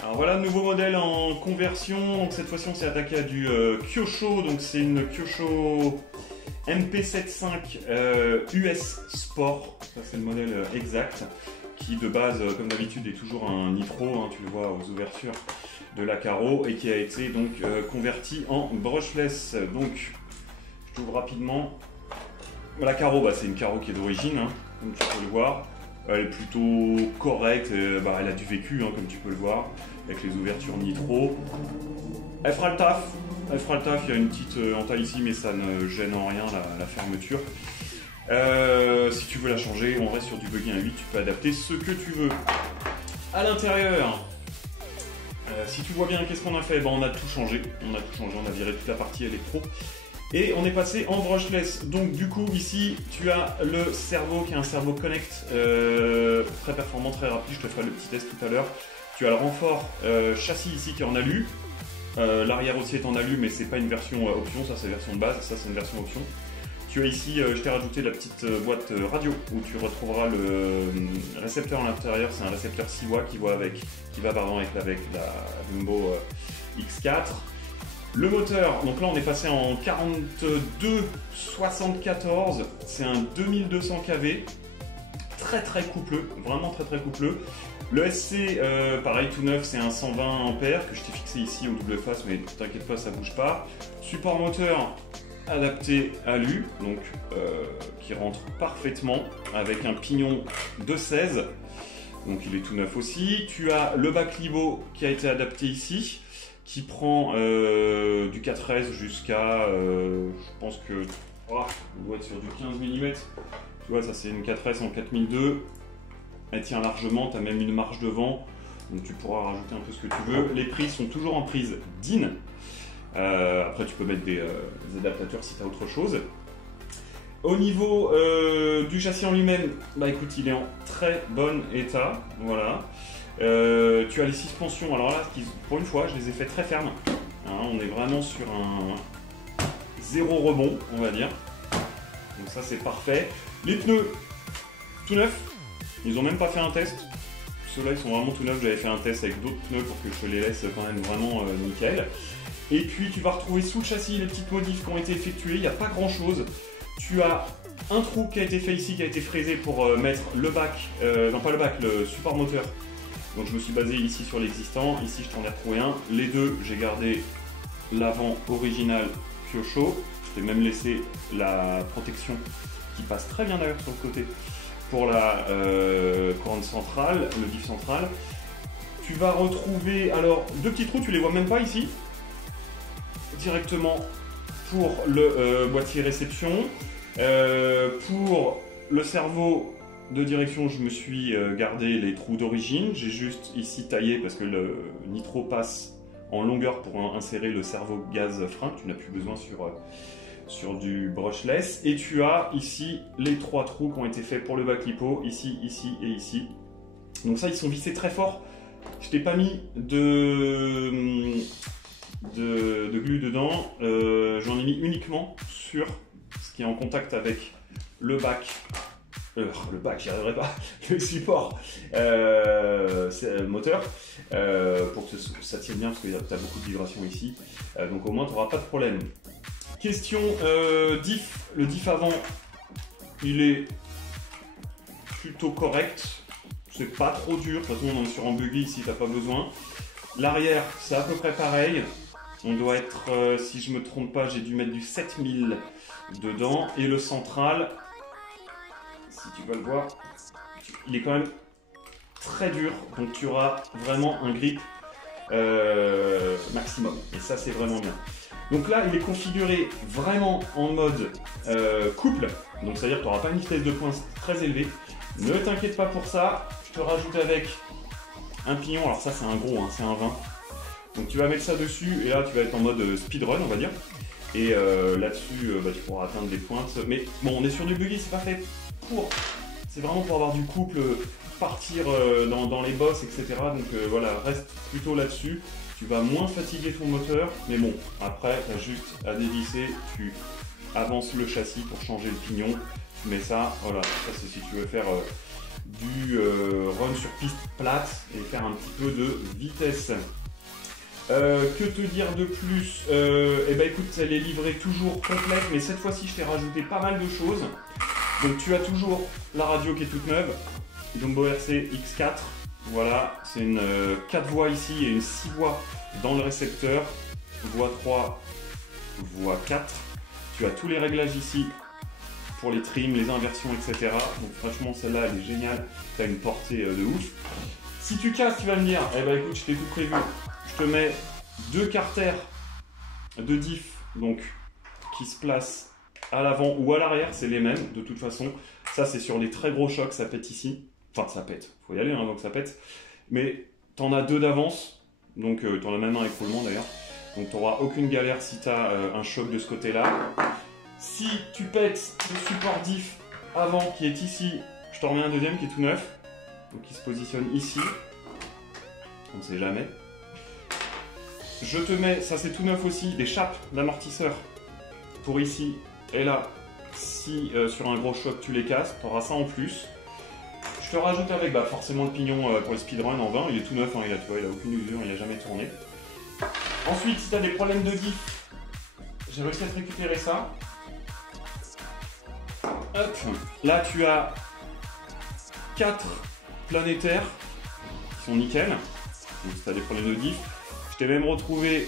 Alors voilà, nouveau modèle en conversion. Donc cette fois-ci, on s'est attaqué à du Kyosho. Donc c'est une Kyosho MP75 US Sport. Ça c'est le modèle exact, qui de base, comme d'habitude, est toujours un nitro. Hein, tu le vois aux ouvertures de la carreau, et qui a été donc converti en brushless. Donc je t'ouvre rapidement. La carreau, c'est une carreau qui est d'origine, hein, comme tu peux le voir. Elle est plutôt correcte, elle a du vécu, hein, comme tu peux le voir, avec les ouvertures nitro. Elle fera le taf, il y a une petite entaille ici, mais ça ne gêne en rien la fermeture. Si tu veux la changer, on reste sur du buggy 1.8, tu peux adapter ce que tu veux. À l'intérieur, si tu vois bien, qu'est-ce qu'on a fait? On a tout changé, on a viré toute la partie électro. Et on est passé en brushless. Donc du coup ici tu as le servo qui est un servo connect très performant, très rapide. Je te ferai le petit test tout à l'heure. Tu as le renfort châssis ici qui est en alu. L'arrière aussi est en alu, mais c'est pas une version option, ça c'est version de base, ça c'est une version option. Tu as ici, je t'ai rajouté la petite boîte radio où tu retrouveras le récepteur à l'intérieur. C'est un récepteur 6 watts qui va avec la Bumbo X4. Le moteur, donc là on est passé en 42-74, c'est un 2200 kV, très coupleux, vraiment très coupleux. Le SC, pareil tout neuf, c'est un 120 ampères que je t'ai fixé ici au double face, mais t'inquiète pas, ça bouge pas. Support moteur adapté alu, donc qui rentre parfaitement avec un pignon de 16, donc il est tout neuf aussi. Tu as le bac Libo qui a été adapté ici, qui prend du 4S jusqu'à, je pense que, on doit être sur du 15 mm. Tu vois, ça c'est une 4S en 4002. Elle tient largement, tu as même une marche devant, donc tu pourras rajouter un peu ce que tu veux. Les prises sont toujours en prise DIN. Après tu peux mettre des adaptateurs si tu as autre chose. Au niveau du châssis en lui-même, écoute, il est en très bon état, voilà. Tu as les suspensions, alors là, pour une fois, je les ai fait très fermes. Hein, on est vraiment sur un zéro rebond, on va dire. Donc ça, c'est parfait. Les pneus, tout neufs. Ils n'ont même pas fait un test. Ceux-là, ils sont vraiment tout neufs. J'avais fait un test avec d'autres pneus pour que je te les laisse quand même vraiment nickel. Et puis, tu vas retrouver sous le châssis les petites modifs qui ont été effectuées. Il n'y a pas grand-chose. Tu as un trou qui a été fait ici, qui a été fraisé pour mettre le bac, non pas le bac, le support moteur. Donc je me suis basé ici sur l'existant, ici je t'en ai retrouvé un. Les deux, j'ai gardé l'avant original Kyosho. Je t'ai même laissé la protection qui passe très bien d'ailleurs sur le côté pour la couronne centrale, le diff central. Tu vas retrouver alors deux petits trous, tu les vois même pas ici. Directement pour le boîtier réception. Pour le servo de direction, je me suis gardé les trous d'origine. J'ai juste ici taillé parce que le nitro passe en longueur pour insérer le servo gaz frein. Tu n'as plus besoin sur du brushless. Et tu as ici les trois trous qui ont été faits pour le bac lipo, ici, ici et ici. Donc ça, ils sont vissés très fort. Je t'ai pas mis de glue dedans. J'en ai mis uniquement sur ce qui est en contact avec le bac. J'y arriverai pas, le support moteur, pour que ça tienne bien parce que tu as beaucoup de vibrations ici, donc au moins tu n'auras pas de problème. Question diff, le diff avant il est plutôt correct, c'est pas trop dur, de toute façon on est sur un buggy ici, t'as pas besoin. L'arrière c'est à peu près pareil, on doit être, si je me trompe pas, j'ai dû mettre du 7000 dedans, et le central, si tu vas le voir, il est quand même très dur, donc tu auras vraiment un grip maximum, et ça c'est vraiment bien. Donc là il est configuré vraiment en mode couple, donc c'est à dire que tu n'auras pas une vitesse de pointe très élevée. Ne t'inquiète pas pour ça, je te rajoute avec un pignon, alors ça c'est un gros, hein, c'est un 20, donc tu vas mettre ça dessus et là tu vas être en mode speedrun on va dire, et là-dessus tu pourras atteindre des pointes, mais bon on est sur du buggy, c'est pas fait pour, c'est vraiment pour avoir du couple, partir dans les bosses, etc. Donc voilà, reste plutôt là-dessus. Tu vas moins fatiguer ton moteur, mais bon, après, tu as juste à dévisser, tu avances le châssis pour changer le pignon, tu mets ça, voilà, ça c'est si tu veux faire du run sur piste plate et faire un petit peu de vitesse. Que te dire de plus? Eh ben écoute, elle est livrée toujours complète, mais cette fois-ci je t'ai rajouté pas mal de choses. Donc tu as toujours la radio qui est toute neuve, Jumbo RC X4. Voilà, c'est une 4 voix ici et une 6 voix dans le récepteur. Voix 3, voix 4. Tu as tous les réglages ici pour les trims, les inversions, etc. Donc franchement celle-là elle est géniale, tu as une portée de ouf. Si tu casses, tu vas me dire, eh ben écoute, je t'ai tout prévu. Je te mets 2 carters de diff donc, qui se placent à l'avant ou à l'arrière, c'est les mêmes de toute façon. Ça c'est sur les très gros chocs, ça pète ici. Enfin ça pète, faut y aller hein, donc ça pète. Mais tu en as 2 d'avance, donc tu en as même un avec roulement d'ailleurs. Donc tu n'auras aucune galère si tu as un choc de ce côté-là. Si tu pètes le support diff avant qui est ici, je t'en remets un deuxième qui est tout neuf. Donc il se positionne ici. On ne sait jamais. Je te mets, ça c'est tout neuf aussi, des chapes d'amortisseur pour ici et là. Si sur un gros choc tu les casses, tu auras ça en plus. Je te rajoute avec forcément le pignon pour le speedrun en 20. Il est tout neuf, hein, il a aucune usure, il n'a jamais tourné. Ensuite, si tu as des problèmes de diff, j'ai réussi à te récupérer ça. Hop. Là, tu as 4 planétaires qui sont nickel. Donc, si tu as des problèmes de diff, je t'ai même retrouvé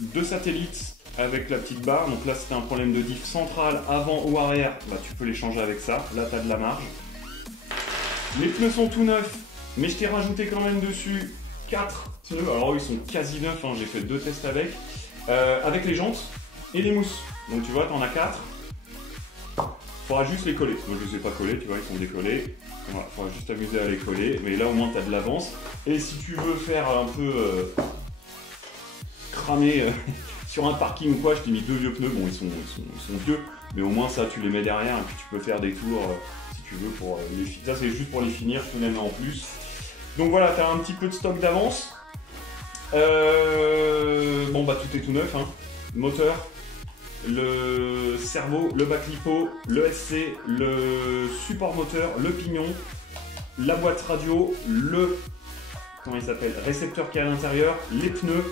2 satellites avec la petite barre. Donc là, si tu as un problème de diff central, avant ou arrière, tu peux les changer avec ça. Là, tu as de la marge. Les pneus sont tout neufs, mais je t'ai rajouté quand même dessus 4 pneus. Alors, ils sont quasi neufs, hein, j'ai fait 2 tests avec les jantes et les mousses. Donc, tu vois, tu en as 4. Il faudra juste les coller. Moi je ne les ai pas collés, tu vois, ils sont décollés. Voilà, il faudra juste t'amuser à les coller. Mais là au moins tu as de l'avance. Et si tu veux faire un peu cramer sur un parking ou quoi, je t'ai mis 2 vieux pneus. Bon, ils sont vieux, mais au moins ça tu les mets derrière et puis tu peux faire des tours si tu veux pour les finir. Ça c'est juste pour les finir, je te les mets en plus. Donc voilà, tu as un petit peu de stock d'avance. Bon tout est tout neuf, hein. Moteur, le cerveau, le bac-lipo, le SC, le support moteur, le pignon, la boîte radio, le récepteur qui est à l'intérieur, les pneus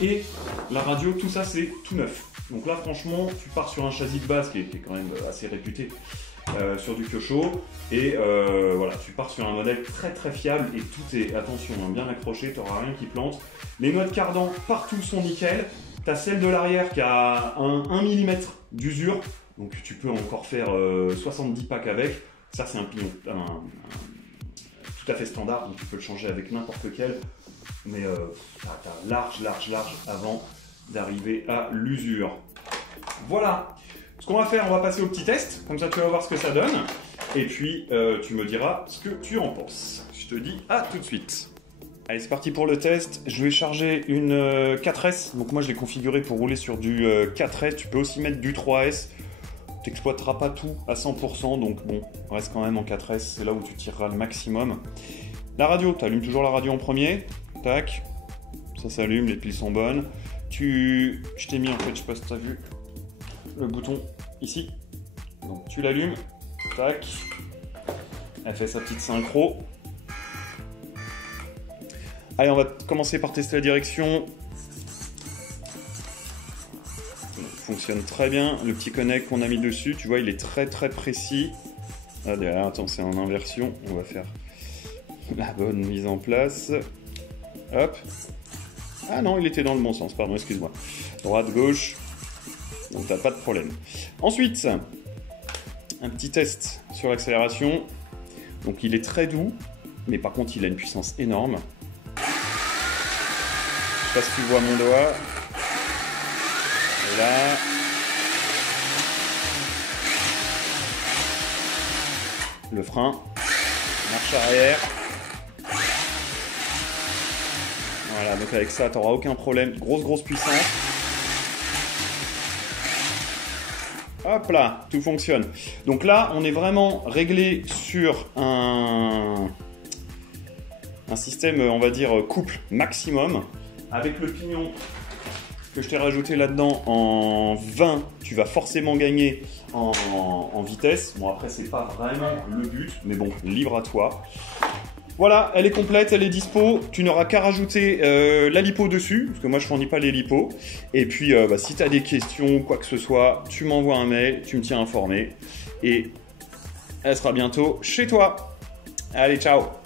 et la radio, tout ça c'est tout neuf. Donc là franchement tu pars sur un châssis de base qui est quand même assez réputé sur du Kyosho et voilà, tu pars sur un modèle très très fiable et tout est, attention, hein, bien accroché, tu n'auras rien qui plante. Les noix de cardan partout sont nickel. Tu as celle de l'arrière qui a 1 mm d'usure, donc tu peux encore faire 70 packs avec. Ça c'est un pignon tout à fait standard, donc tu peux le changer avec n'importe quel. Mais tu as large avant d'arriver à l'usure. Voilà. Ce qu'on va faire, on va passer au petit test, comme ça tu vas voir ce que ça donne. Et puis tu me diras ce que tu en penses. Je te dis à tout de suite. Allez, c'est parti pour le test. Je vais charger une 4S. Donc moi, je l'ai configuré pour rouler sur du 4S. Tu peux aussi mettre du 3S. Tu n'exploiteras pas tout à 100%. Donc bon, reste quand même en 4S. C'est là où tu tireras le maximum. La radio, tu allumes toujours la radio en premier. Tac. Ça s'allume, les piles sont bonnes. Je t'ai mis en fait, je sais pas si tu as vu, le bouton ici. Donc tu l'allumes. Tac. Elle fait sa petite synchro. Allez, on va commencer par tester la direction. Ça fonctionne très bien. Le petit connect qu'on a mis dessus, tu vois, il est très très précis. Ah, derrière, attends, c'est en inversion. On va faire la bonne mise en place. Hop. Ah non, il était dans le bon sens, pardon, excuse-moi. Droite, gauche. Donc t'as pas de problème. Ensuite, un petit test sur l'accélération. Donc il est très doux, mais par contre il a une puissance énorme. Je sais pas si tu vois mon doigt. Et là. Le frein. Marche arrière. Voilà, donc avec ça, tu n'auras aucun problème. Grosse puissance. Hop là, tout fonctionne. Donc là, on est vraiment réglé sur un système, on va dire, couple maximum. Avec le pignon que je t'ai rajouté là-dedans en 20, tu vas forcément gagner en vitesse. Bon, après, c'est pas vraiment le but, mais bon, libre à toi. Voilà, elle est complète, elle est dispo. Tu n'auras qu'à rajouter la lipo dessus, parce que moi je fournis pas les lipos. Et puis si tu as des questions, quoi que ce soit, tu m'envoies un mail, tu me tiens informé. Et elle sera bientôt chez toi. Allez, ciao!